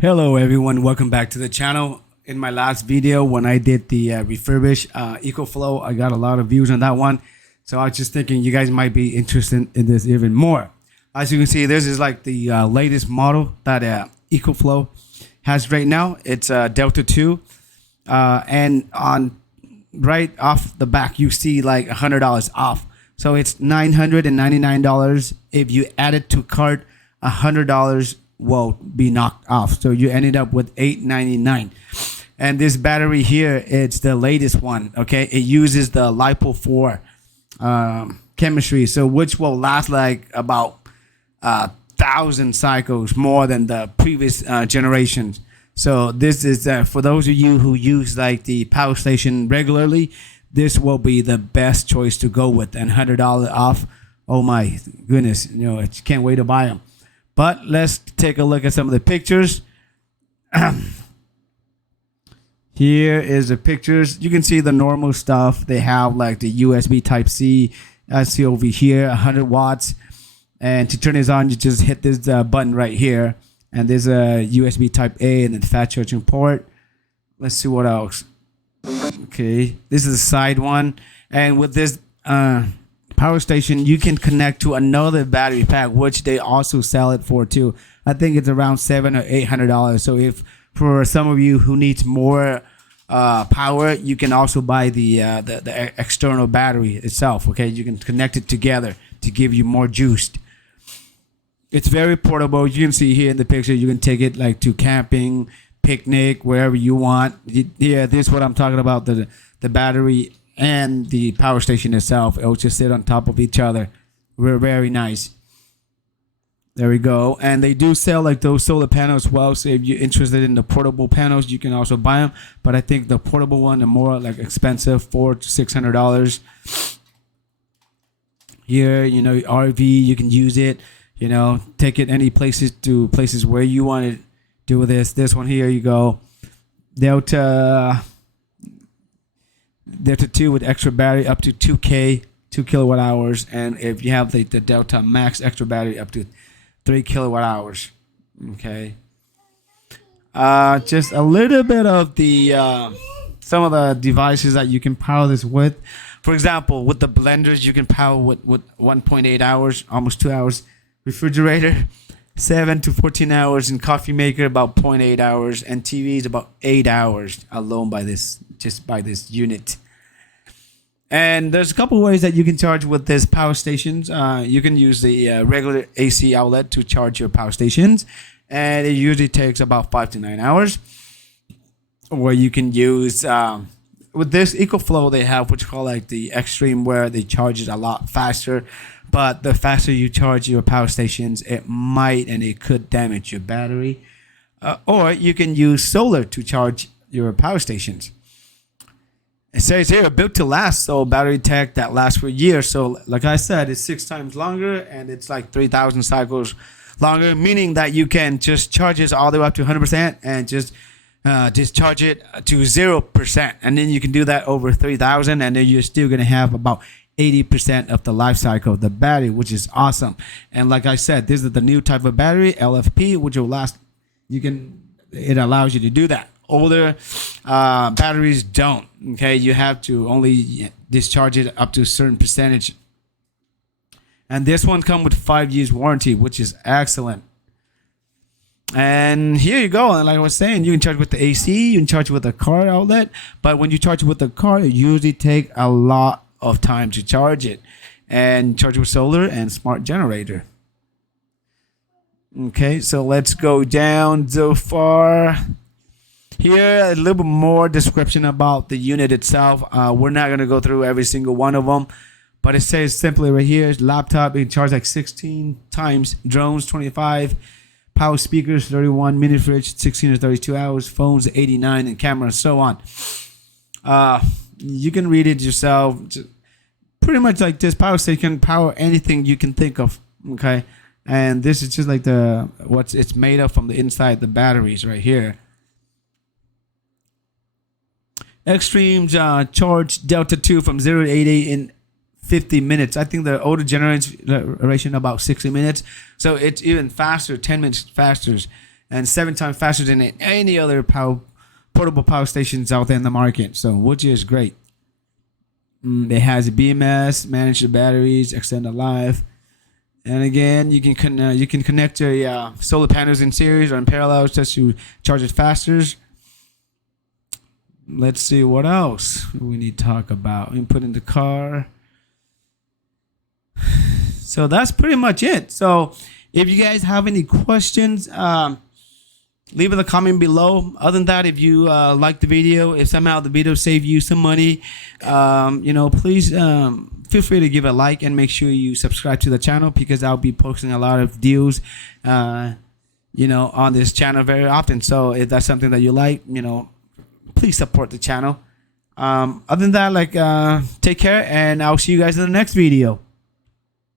Hello everyone, welcome back to the channel. In my last video when I did the refurbish EcoFlow, I got a lot of views on that one. So I was just thinking you guys might be interested in this even more. As you can see, this is like the latest model that EcoFlow has right now. It's Delta 2 and on right off the back you see like $100 off. So it's $999. If you add it to cart, $100 will be knocked off, so you ended up with $899. And this battery here, it's the latest one. Okay, it uses the Lifepo4 chemistry, so which will last like about 1,000 cycles more than the previous generations. So this is for those of you who use like the power station regularly, this will be the best choice to go with. And $100 off, oh my goodness, I can't wait to buy them. But let's take a look at some of the pictures. Here is the pictures. You can see the normal stuff. They have like the USB Type-C. I see over here 100 watts. And to turn this on, you just hit this button right here. And there's a USB Type-A and then fast charging port. Let's see what else. Okay, this is the side one. And with this power station, you can connect to another battery pack, which they also sell it for too. I think it's around $700 or $800. So if for some of you who needs more power, you can also buy the external battery itself. Okay, you can connect it together to give you more juice. It's very portable. You can see here in the picture, you can take it like to camping, picnic, wherever you want. Yeah, this is what I'm talking about, the battery and the power station itself. It'll just sit on top of each other. Very nice. There we go. And they do sell like those solar panels as well. So if you're interested in the portable panels, you can also buy them. But I think the portable one are more like expensive, $400 to $600. Here, RV, you can use it. Take it any places to places where you want to do this. This one here, you go. Delta 2 with extra battery up to 2 kilowatt hours, and if you have the Delta Max extra battery up to 3 kilowatt hours. Okay, just a little bit of the some of the devices that you can power this with. For example, with the blenders, you can power with 1.8 hours, almost 2 hours. Refrigerator, 7 to 14 hours, and coffee maker about 0.8 hours, and TV is about 8 hours alone by this unit. And there's a couple ways that you can charge with this power stations. You can use the regular AC outlet to charge your power stations, and it usually takes about 5 to 9 hours. Or you can use with this EcoFlow, they have what you call like the extreme, where they charge it a lot faster. But the faster you charge your power stations, it might and it could damage your battery. Or you can use solar to charge your power stations. It says here, built to last, so battery tech that lasts for a year. So like I said, it's 6 times longer, and it's like 3,000 cycles longer, meaning that you can just charge this all the way up to 100% and just discharge it to 0%. And then you can do that over 3,000, and then you're still going to have about 80% of the life cycle of the battery, which is awesome. And like I said, this is the new type of battery, LFP, which will last. It allows you to do that. Older batteries don't. Okay, you have to only discharge it up to a certain percentage. And this one comes with 5 years warranty, which is excellent. And here you go. And like I was saying, you can charge with the AC, you can charge with a car outlet. But when you charge with the car, it usually takes a lot of time to charge it, and charge with solar and smart generator. Okay, so let's go down so far. Here, a little bit more description about the unit itself. We're not going to go through every single one of them, but it says simply right here, laptop, it can charge like 16 times, drones 25, power speakers 31, mini fridge 16 to 32 hours, phones 89, and camera, so on. You can read it yourself. Pretty much like this power station can power anything you can think of. Okay, and this is just like what it's made of from the inside, the batteries right here. Extreme charge Delta 2 from 0 to 80 in 50 minutes. I think the older generation about 60 minutes. So it's even faster, 10 minutes faster. and 7 times faster than any other portable power stations out there in the market. So, which is great. It has a BMS, manage the batteries, extend the life, and again, you can connect your solar panels in series or in parallel just to charge it faster. Let's see what else we need to talk about. We put in the car. So that's pretty much it. So if you guys have any questions, leave it in the comment below. Other than that, if you like the video, if somehow the video saved you some money, please feel free to give a like and make sure you subscribe to the channel, because I'll be posting a lot of deals, on this channel very often. So if that's something that you like, please support the channel. Other than that, take care, and I'll see you guys in the next video.